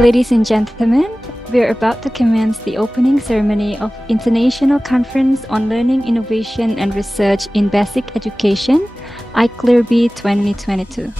Ladies and gentlemen, we're about to commence the opening ceremony of International Conference on Learning, Innovation and Research in Basic Education, ICLIRBE 2022.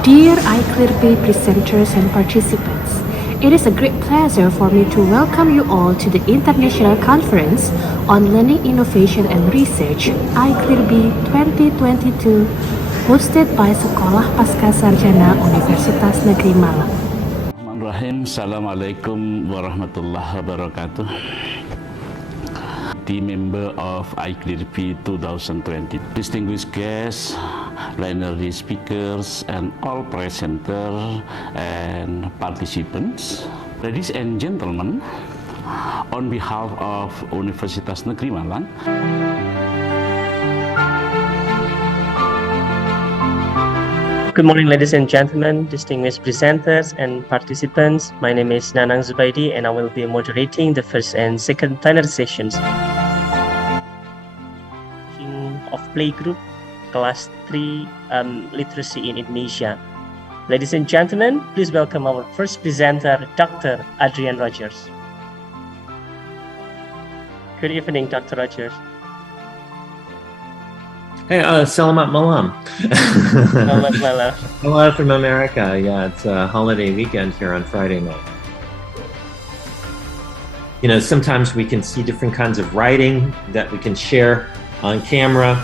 Dear ICLIRBE presenters and participants, it is a great pleasure for me to welcome you all to the International Conference on Learning, Innovation and Research, ICLIRBE 2022, hosted by Sekolah Pascasarjana Universitas Negeri Malang. Bismillahirrahmanirrahim. Assalamualaikum warahmatullahi wabarakatuh. The member of ICLIRBE 2020, distinguished guests, plenary speakers, and all presenters and participants. Ladies and gentlemen, on behalf of Universitas Negeri Malang, good morning, ladies and gentlemen, distinguished presenters and participants. My name is Nanang Zubaidi, and I will be moderating the first and second plenary sessions of Playgroup Class 3 Literacy in Indonesia. Ladies and gentlemen, please welcome our first presenter, Dr. Adrian Rogers. Good evening, Dr. Rogers. Hey, Selamat Malam. Selamat Malam. Hello from America. Yeah, it's a holiday weekend here on Friday night. You know, sometimes we can see different kinds of writing that we can share on camera.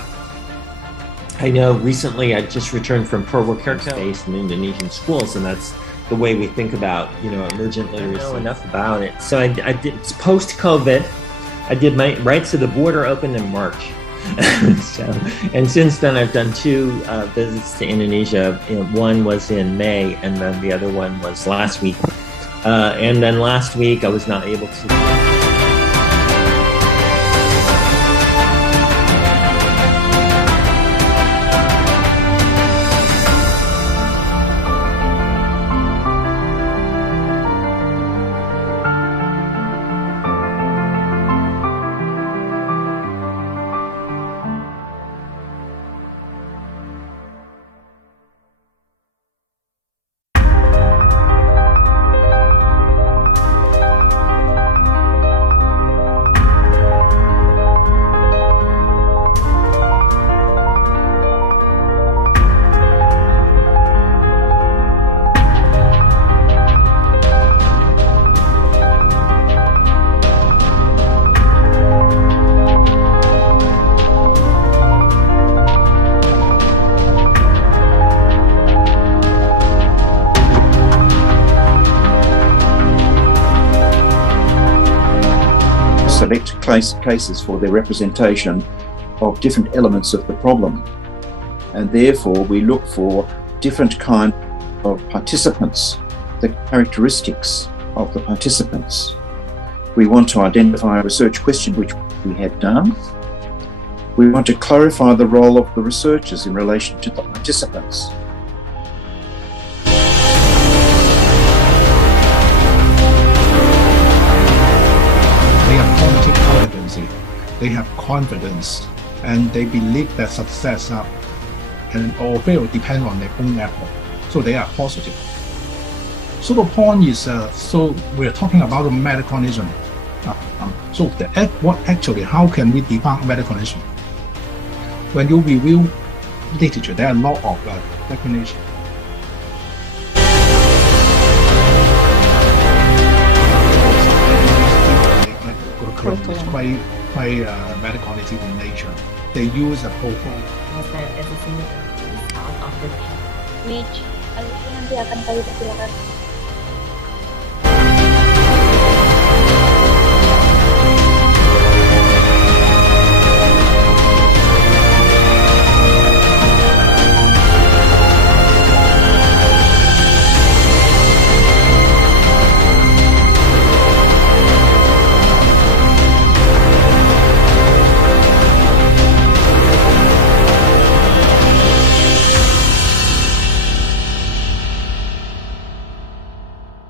I know recently I just returned from pro-worker space in Indonesian schools, and that's the way we think about, you know, emergent literacy. I know enough about it. So I did, it's post-COVID. I did my Rights to the Border opened in March. And since then I've done two visits to Indonesia. You know, one was in May, and then the other one was last week. And then last week I was not able to. Select cases for their representation of different elements of the problem, and therefore we look for different kinds of participants, the characteristics of the participants. We want to identify a research question, which we have done. We want to clarify the role of the researchers in relation to the participants. They have confidence and they believe that success or fail depend on their own effort. So they are positive. So the point is, so we're talking about the metacognition. So how can we define metacognition? When you review literature, there are a lot of definitions. Curriculum is quite metacognitive in nature. They use a profile. As a single sound of the which nanti akan kami persilakan.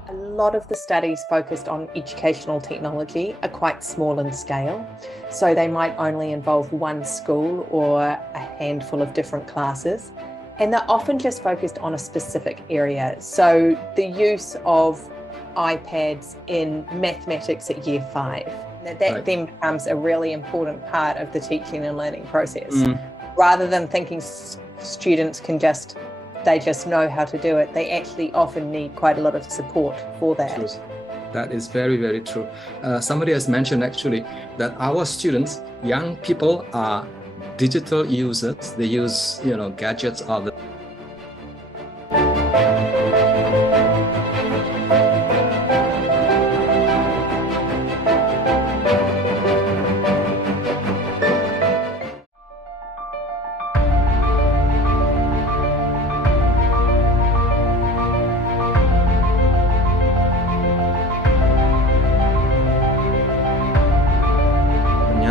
A lot of the studies focused on educational technology are quite small in scale, so they might only involve one school or a handful of different classes, and they're often just focused on a specific area. So the use of iPads in mathematics at year 5, that then becomes a really important part of the teaching and learning process, rather than thinking students can just know how to do it. They actually often need quite a lot of support for that. True. That is very, very true. Somebody has mentioned actually that our students, young people, are digital users. They use, gadgets all the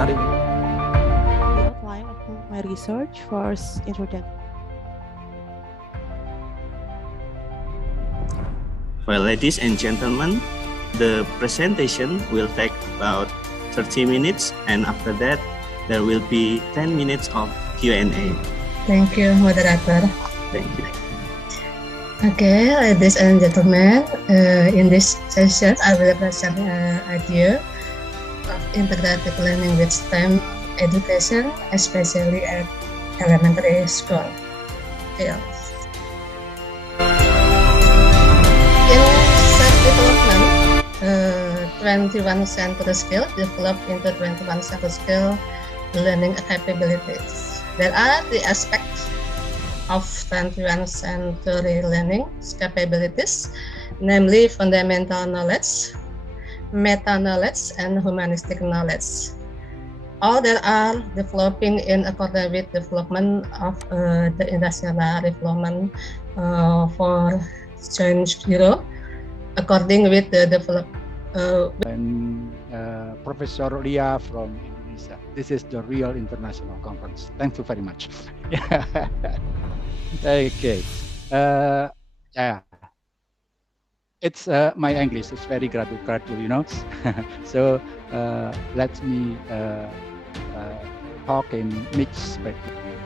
The outline of my research was introduction. Well, ladies and gentlemen, the presentation will take about 30 minutes, and after that, there will be 10 minutes of Q&A. Thank you, moderator. Thank you. Okay, ladies and gentlemen, in this session, I will present an idea of integrated learning with STEM education, especially at elementary school. Yes. In self-development, 21st century skill developed into 21st century skill learning capabilities. There are the aspects of 21st century learning capabilities, namely fundamental knowledge, meta-knowledge, and humanistic knowledge. All that are developing in accordance with development of the industrial development for change bureau, according with the develop. And Professor Ria from Indonesia. This is the real international conference. Thank you very much. Okay. Yeah. It's my English is very gradual, So let me talk in mixed perspective.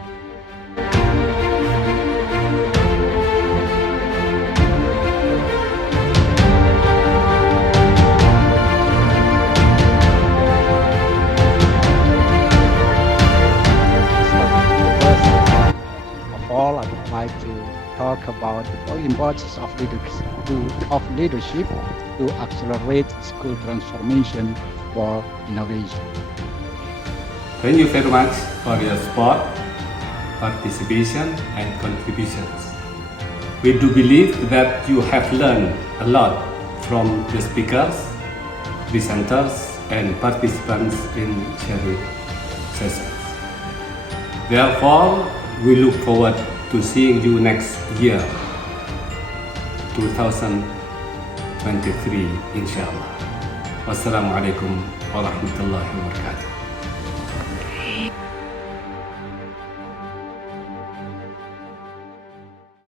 Of all, I would like to talk about the importance of leadership to accelerate school transformation for innovation. Thank you very much for your support, participation, and contributions. We do believe that you have learned a lot from the speakers, presenters, and participants in sharing sessions. Therefore, we look forward to seeing you next year, 2023, inshallah. Wassalamualaikum warahmatullahi wabarakatuh.